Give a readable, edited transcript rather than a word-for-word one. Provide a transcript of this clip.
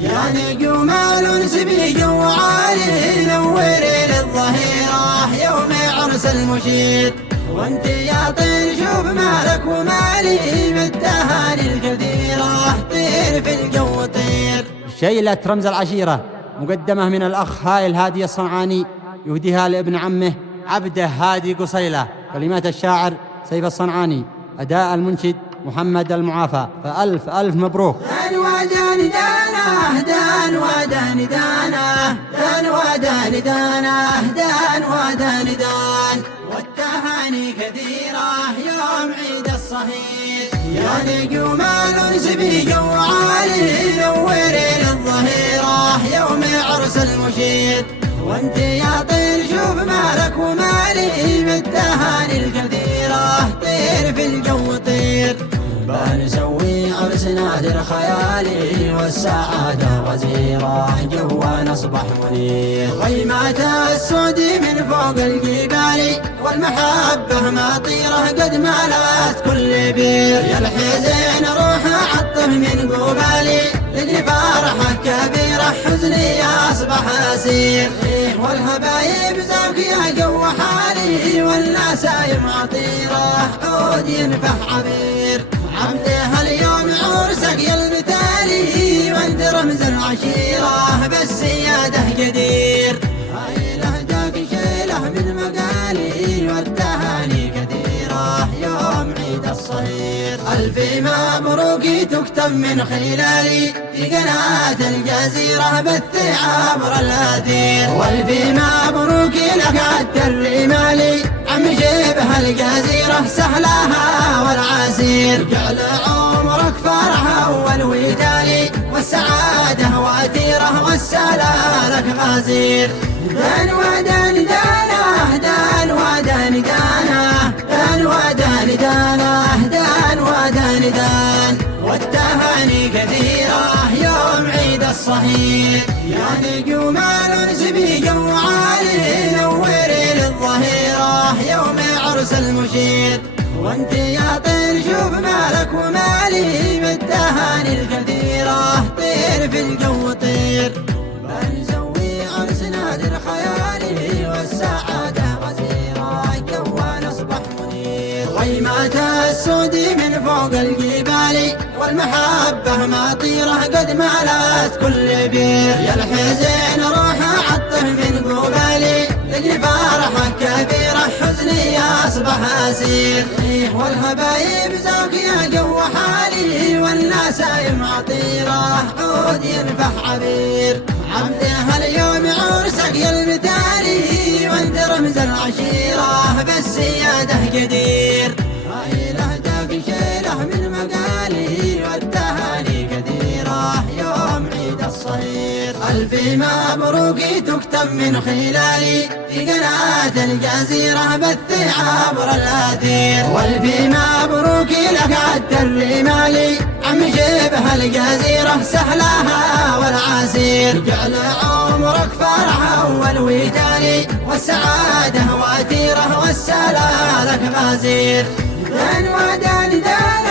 يا نجوم الأنس بجو عالي نوري للظهيرة يوم عرس المشير، وانت يا طير شوف مالك ومالي بالتهاني الكثيرة طير في الجو طير. شيلة رمز العشيرة مقدمة من الأخ هائل هادي الصنعاني يهديها لابن عمه عبده هادي قصيلة، كلمات الشاعر سيف الصنعاني، أداء المنشد محمد المعافى. فألف ألف مبروك. دان ودان دانه دان ودان دانه دان ودان دانه دان ودان دان، والتهاني كثيرة يوم عيد الصهير. يا نجوم الأنس بجو عالي نوري للظهيرة يوم عرس المشير، وانت يا طير شوف مالك ومالي بالتهاني الكثيرة طير في الجو طير. بنسوي عرس نادر خيالي والسعادة غزيرة جوا أصبح منير، غيمات السود من فوق الجبال والمحبة مطيرة قد مالت كل بير. يا الحزين روح عطف من قبالي لجل فرحة كبيرة حزني أصبح أسير، والهبايب زاوية جوا حالي والنسايم عطيرة عود ينفح عبير. عبده اليوم عرسك يا المثالي وانت رمز العشيرة بالسيادة قدير، هاي لهجاك شيله من مقالي والتهاني كثيرة يوم عيد الصهير. ألف مبروك تكتب من خلالي في قناة الجزيرة بث عبر الأثير، والف مبروك لك الرمالي عم شبه الجزيرة سهلها والعسير، جعل عمرك فرحة والودالي والسعادة واتيرة والسلالك غزير. دان ودان دانه دان ودان دانه دان ودان دانه دان ودان دان، والتهاني كثيرة يوم عيد الصهير. يا نجوم الأنس بجو عالي نوري للظهيرة يوم عرس المشير، وانت يا طير شوف مالك ومالي بالتهاني الكثيرة طير في الجو طير. بنسوي عرس نادر خيالي والسعادة غزيرة جوا أصبح منير، غيمات السود من فوق الجبال والمحبة مطيرة قد مالت كل بير. يا الحزين روح عطف من قبالي لجل فرحة كبيرة حزني أصبح أسير، والهبايب زاوية جوا حالي والنسايم عطيرة عود ينفح عبير. عبده اليوم عرسك يا المثالي وانت رمز العشيرة بالسيادة قدير، هاي لهجاك شيله من مقالي والتهاني كثيرة يوم عيد الصهير. ألف مبروك تكتب من خلالي في قناة الجزيرة بث عبر الأثير، والف مبروك لك الرمالي عم شبه الجزيرة سهلها والعسير، جعل عمرك فرحة والودالي والسعادة واتيرة والسلالك غزير. دان ودان دان